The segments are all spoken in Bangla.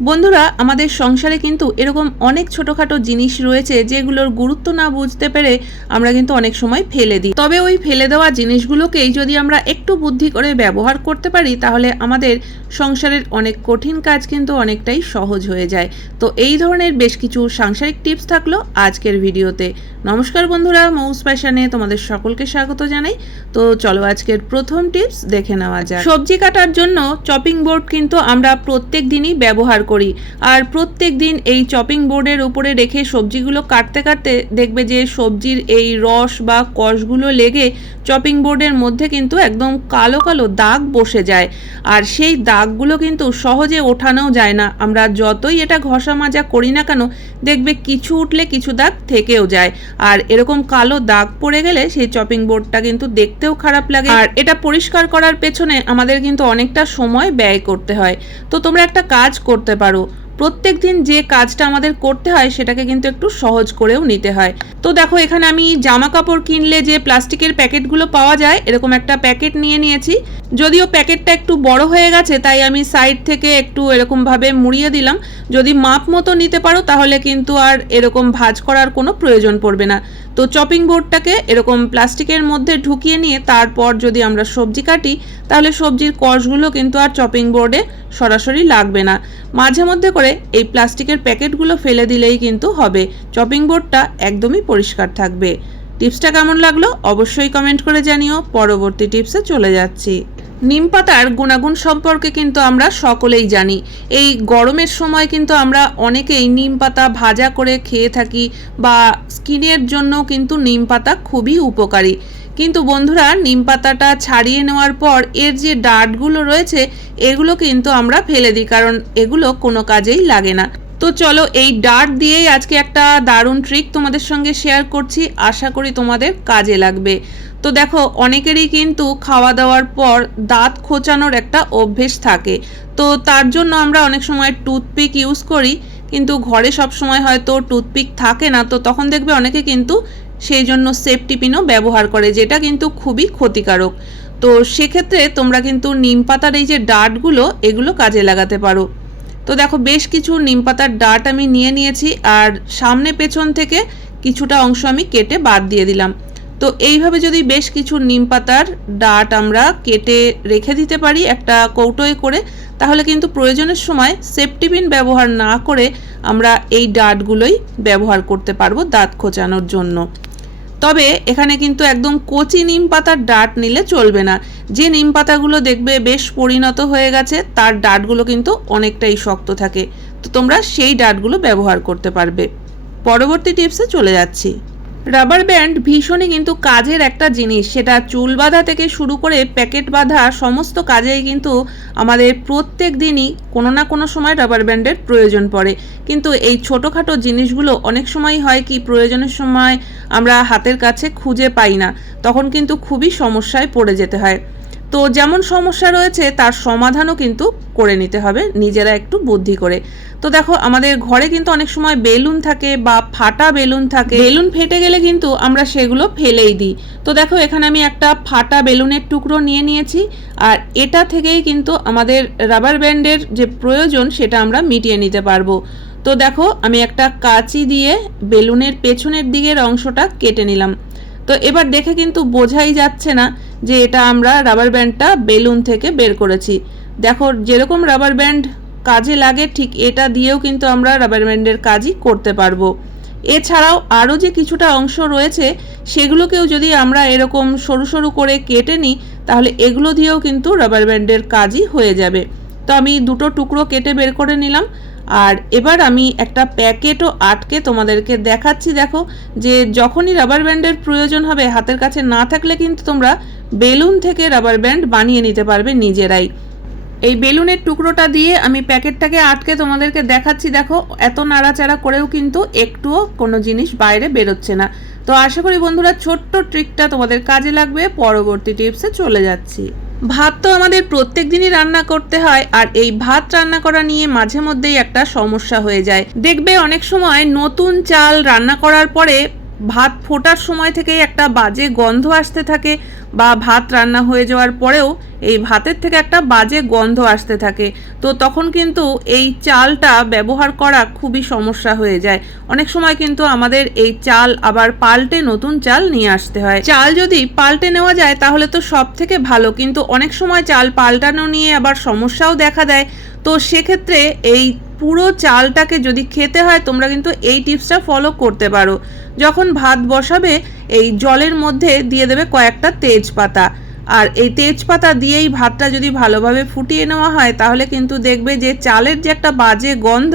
বন্ধুরা, আমাদের সংসারে কিন্তু এরকম অনেক ছোটোখাটো জিনিস রয়েছে যেগুলোর গুরুত্ব না বুঝতে পেরে আমরা কিন্তু অনেক সময় ফেলে দিই। তবে ওই ফেলে দেওয়া জিনিসগুলোকেই যদি আমরা একটু বুদ্ধি করে ব্যবহার করতে পারি, তাহলে আমাদের সংসারের অনেক কঠিন কাজ কিন্তু অনেকটাই সহজ হয়ে যায়। তো এই ধরনের বেশ কিছু সাংসারিক টিপস থাকল আজকের ভিডিওতে। নমস্কার বন্ধুরা, মৌস প্যাশনে তোমাদের সকলকে স্বাগত জানাই। তো চলো আজকের প্রথম টিপস দেখে নেওয়া যাক। সবজি কাটার জন্য চপিং বোর্ড কিন্তু আমরা প্রত্যেক দিনই ব্যবহার করি। আর প্রত্যেক দিন এই চপিং বোর্ডের উপরে রেখে সবজিগুলো কাটতে কাটতে দেখবে যে সবজির এই রস বা কষগুলো লেগে চপিং বোর্ডের মধ্যে কিন্তু একদম কালো কালো দাগ বসে যায়। আর সেই দাগগুলো কিন্তু সহজে ওঠানোও যায় না। আমরা যতই এটা ঘষা মাজা করি না কেন, দেখবে কিছু উঠলে কিছু দাগ থেকেও যায়। আর এরকম কালো দাগ পড়ে গেলে সেই চপিং বোর্ডটা কিন্তু দেখতেও খারাপ লাগে। আর এটা পরিষ্কার করার পেছনে আমাদের কিন্তু অনেকটা সময় ব্যয় করতে হয়। তো তোমরা একটা কাজ করতে পারো। প্রত্যেক দিন যে কাজটা আমাদের করতে হয়, সেটাকে কিন্তু একটু সহজ করেও নিতে হয়। তো দেখো, এখানে আমি জামা কাপড় কিনলে যে প্লাস্টিকের প্যাকেটগুলো পাওয়া যায়, এরকম একটা প্যাকেট নিয়ে নিয়েছি। যদিও প্যাকেটটা একটু বড় হয়ে গেছে, তাই আমি সাইড থেকে একটু এরকমভাবে মুড়িয়ে দিলাম। যদি মাপ মতো নিতে পারো, তাহলে কিন্তু আর এরকম ভাজ করার কোনো প্রয়োজন পড়বে না। তো চপিং বোর্ডটাকে এরকম প্লাস্টিকের মধ্যে ঢুকিয়ে নিয়ে তারপর যদি আমরা সবজি কাটি, তাহলে সবজির কষগুলো কিন্তু আর চপিং বোর্ডে সরাসরি লাগবে না। মাঝে মধ্যে করে এই প্লাস্টিকের প্যাকেটগুলো ফেলে দিলেই কিন্তু হবে। চপিং বোর্ডটা একদমই পরিষ্কার থাকবে। টিপসটা কেমন লাগল অবশ্যই কমেন্ট করে জানিও। পরবর্তী টিপসে চলে যাচ্ছি। নিম পাতার গুণাগুণ সম্পর্কে কিন্তু আমরা সকলেই জানি। এই গরমের সময় কিন্তু আমরা অনেকেই নিম পাতা ভাজা করে খেয়ে থাকি বা স্কিনের জন্য কিন্তু নিম পাতা খুবই উপকারী। কিন্তু বন্ধুরা, নিম পাতাটা ছাড়িয়ে নেওয়ার পর এর যে ডাটগুলো রয়েছে, এগুলো কিন্তু আমরা ফেলে দিই, কারণ এগুলো কোনো কাজেই লাগে না। তো চলো, এই ডাট দিয়েই আজকে একটা দারুণ ট্রিক তোমাদের সঙ্গে শেয়ার করছি। আশা করি তোমাদের কাজে লাগবে। তো দেখো, অনেকেরই কিন্তু খাওয়া দাওয়ার পর দাঁত খোঁচানোর একটা অভ্যেস থাকে। তো তার জন্য আমরা অনেক সময় টুথপিক ইউজ করি, কিন্তু ঘরে সব সময় হয়তো টুথপিক থাকে না, তো তখন দেখবে অনেকে কিন্তু সেই জন্য সেফটি পিনও ব্যবহার করে, যেটা কিন্তু খুবই ক্ষতিকারক। তো সেক্ষেত্রে তোমরা কিন্তু নিম পাতার এই যে ডাটগুলো, এগুলো কাজে লাগাতে পারো। তো দেখো, বেশ কিছু নিম পাতার ডাট আমি নিয়ে নিয়েছি, আর সামনে পেছন থেকে কিছুটা অংশ আমি কেটে বাদ দিয়ে দিলাম। তো এইভাবে যদি বেশ কিছু নিম পাতার ডাট আমরা কেটে রেখে দিতে পারি একটা কৌটোয় করে, তাহলে কিন্তু প্রয়োজনের সময় সেফটিপিন ব্যবহার না করে আমরা এই ডাটগুলোই ব্যবহার করতে পারব দাঁত খোঁচানোর জন্য। তবে এখানে কিন্তু একদম কচি নিম পাতার ডাট নিলে চলবে না। যে নিম পাতাগুলো দেখবে বেশ পরিণত হয়ে গেছে, তার ডাটগুলো কিন্তু অনেকটাই শক্ত থাকে। তো তোমরা সেই ডাটগুলো ব্যবহার করতে পারবে। পরবর্তী টিপসে চলে যাচ্ছি। রাবার ব্যান্ড ভীষণই কিন্তু কাজের একটা জিনিস। সেটা চুল বাঁধা থেকে শুরু করে প্যাকেট বাঁধা সমস্ত কাজেই কিন্তু আমাদের প্রত্যেক দিনই কোনো না কোনো সময় রাবার ব্যান্ডের প্রয়োজন পড়ে। কিন্তু এই ছোটোখাটো জিনিসগুলো অনেক সময় হয় কি, প্রয়োজনের সময় আমরা হাতের কাছে খুঁজে পাই না। তখন কিন্তু খুবই সমস্যায় পড়ে যেতে হয়। তো যেমন সমস্যা রয়েছে, তার সমাধানও কিন্তু করে নিতে হবে, নিজেরা একটু বুদ্ধি করে। তো দেখো, আমাদের ঘরে কিন্তু অনেক সময় বেলুন থাকে বা ফাটা বেলুন থাকে। বেলুন ফেটে গেলে কিন্তু আমরা সেগুলো ফেলেই দিই। তো দেখো, এখানে আমি একটা ফাটা বেলুনের টুকরো নিয়ে নিয়েছি, আর এটা থেকেই কিন্তু আমাদের রাবার ব্যান্ডের যে প্রয়োজন, সেটা আমরা মিটিয়ে নিতে পারব। তো দেখো, আমি একটা কাঁচি দিয়ে বেলুনের পেছনের দিকের অংশটা কেটে নিলাম। তো এবার দেখে কিন্তু বোঝাই যাচ্ছে না যে এটা আমরা রাবার ব্যান্ডটা বেলুন থেকে বের করেছি। দেখো, যেরকম রাবার ব্যান্ড কাজে লাগে, ঠিক এটা দিয়েও কিন্তু আমরা রাবার ব্যান্ডের কাজই করতে পারব। এছাড়াও আরও যে কিছুটা অংশ রয়েছে, সেগুলোকেও যদি আমরা এরকম সরু সরু করে কেটে নিই, তাহলে এগুলো দিয়েও কিন্তু রাবার ব্যান্ডের কাজই হয়ে যাবে। তো আমি দুটো টুকরো কেটে বের করে নিলাম। আর এবার আমি একটা প্যাকেটও আটকে তোমাদেরকে দেখাচ্ছি। দেখো, যে যখনই রাবার ব্যান্ডের প্রয়োজন হবে, হাতের কাছে না থাকলে কিন্তু তোমরা বেলুন থেকে রাবার ব্যান্ড বানিয়ে নিতে পারবে নিজেরাই। এই বেলুনের টুকরোটা দিয়ে আমি প্যাকেটটাকে আটকে তোমাদেরকে দেখাচ্ছি। দেখো, এত নাড়াচাড়া করেও কিন্তু একটুও কোনো জিনিস বাইরে বেরোচ্ছে না। তো আশা করি বন্ধুরা ছোট্ট ট্রিকটা তোমাদের কাজে লাগবে। পরবর্তী টিপসে চলে যাচ্ছি। ভাত তো আমাদের প্রত্যেক দিনই রান্না করতে হয় আর এই ভাত রান্না করা নিয়ে মাঝে মধ্যেই একটা সমস্যা হয়ে যায়। দেখবে অনেক সময় নতুন চাল রান্না করার পরে ভাত ফোটার সময় থেকেই একটা বাজে গন্ধ আসতে থাকে বা ভাত রান্না হয়ে যাওয়ার পরেও এই ভাতের থেকে একটা বাজে গন্ধ আসতে থাকে। তো তখন কিন্তু এই চালটা ব্যবহার করা খুবই সমস্যা হয়ে যায়। অনেক সময় কিন্তু আমাদের এই চাল আবার পাল্টে নতুন চাল নিয়ে আসতে হয়। চাল যদি পাল্টে নেওয়া যায় তাহলে তো সব থেকে ভালো, কিন্তু অনেক সময় চাল পাল্টানো নিয়ে আবার সমস্যাও দেখা দেয়। তো সেক্ষেত্রে এই পুরো চালটাকে যদি খেতে হয়, তোমরা কিন্তু এই টিপসটা ফলো করতে পারো। যখন ভাত বসাবে, এই জলের মধ্যে দিয়ে দেবে কয়েকটা তেজপাতা। আর এই তেজপাতা দিয়েই ভাতটা যদি ভালোভাবে ফুটিয়ে নেওয়া হয়, তাহলে কিন্তু দেখবে যে চালের যে একটা বাজে গন্ধ,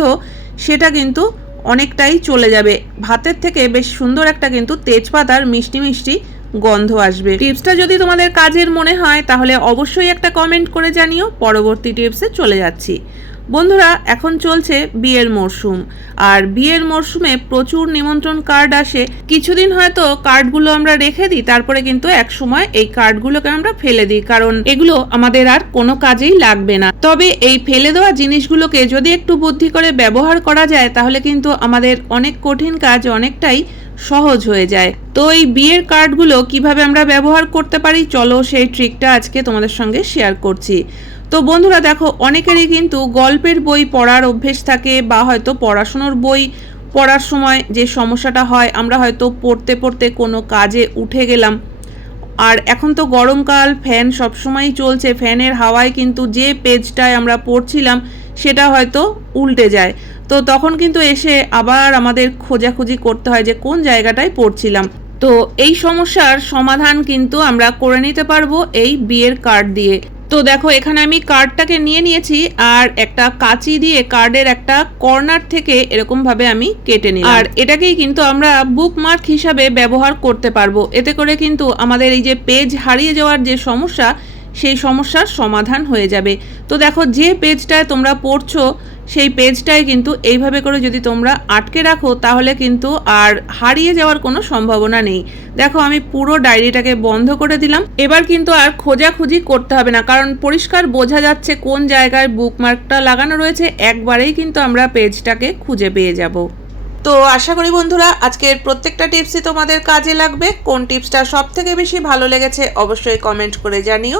সেটা কিন্তু অনেকটাই চলে যাবে। ভাতের থেকে বেশ সুন্দর একটা কিন্তু তেজপাতার মিষ্টি মিষ্টি গন্ধ আসবে। টিপসটা যদি তোমাদের কাজের মনে হয়, তাহলে অবশ্যই একটা কমেন্ট করে জানিও। পরবর্তী টিপসে চলে যাচ্ছি। বন্ধুরা, এখন চলছে বিয়ের মরশুম আর বিয়ের মরশুমে প্রচুর নিমন্ত্রণ কার্ড আসে। কিছুদিন হয়তো কার্ডগুলো আমরা রেখে দিই, তারপরে কিন্তু এক সময় এই কার্ডগুলোকে আমরা ফেলে দিই, কারণ এগুলো আমাদের আর কোনো কাজেই লাগবে না। তবে এই ফেলে দেওয়া জিনিসগুলোকে যদি একটু বুদ্ধি করে ব্যবহার করা যায়, তাহলে কিন্তু আমাদের অনেক কঠিন কাজ অনেকটাই সহজ হয়ে যায়। তো এই বিয়ের কার্ডগুলো কীভাবে আমরা ব্যবহার করতে পারি? চলো সেই ট্রিকটা আজকে তোমাদের সঙ্গে শেয়ার করছি। তো বন্ধুরা দেখো, অনেকেরই কিন্তু গল্পের বই পড়ার অভ্যেস থাকে বা হয়তো পড়াশুনোর বই পড়ার সময় যে সমস্যাটা হয়, আমরা হয়তো পড়তে পড়তে কোনো কাজে উঠে গেলাম। আর এখন তো গরমকাল, ফ্যান সবসময়ই চলছে, ফ্যানের হাওয়ায় কিন্তু যে পেজটায় আমরা পড়ছিলাম, সেটা হয়তো উল্টে যায়। তো তখন কিন্তু এসে আবার আমাদের খোঁজাখুঁজি করতে হয় যে কোন জায়গাটায় পড়ছিলাম। তো এই সমস্যার সমাধান কিন্তু আমরা করে নিতে পারব এই বিয়ের কার্ড দিয়ে। তো দেখো, এখানে আমি কার্ডটাকে নিয়ে নিয়েছি আর একটা কাঁচি দিয়ে কার্ডের একটা কর্নার থেকে এরকমভাবে আমি কেটে নিই আর এটাকেই কিন্তু আমরা বুকমার্ক হিসাবে ব্যবহার করতে পারব। এতে করে কিন্তু আমাদের এই যে পেজ হারিয়ে যাওয়ার যে সমস্যা সেই সমস্যার সমাধান হয়ে যাবে। তো দেখো, যে পেজটায় তোমরা পড়ছো, সেই পেজটায় কিন্তু এইভাবে করে যদি তোমরা আটকে রাখো, তাহলে কিন্তু আর হারিয়ে যাওয়ার কোনো সম্ভাবনা নেই। দেখো, আমি পুরো ডায়েরিটাকে বন্ধ করে দিলাম। এবার কিন্তু আর খোঁজাখুঁজি করতে হবে না, কারণ পরিষ্কার বোঝা যাচ্ছে কোন জায়গায় বুকমার্কটা লাগানো রয়েছে, একবারেই কিন্তু আমরা পেজটাকে খুঁজে পেয়ে যাব। তো আশা করি বন্ধুরা, আজকের প্রত্যেকটা টিপসই তোমাদের কাজে লাগবে। কোন টিপসটা সব থেকে বেশি ভালো লেগেছে, অবশ্যই কমেন্ট করে জানিও।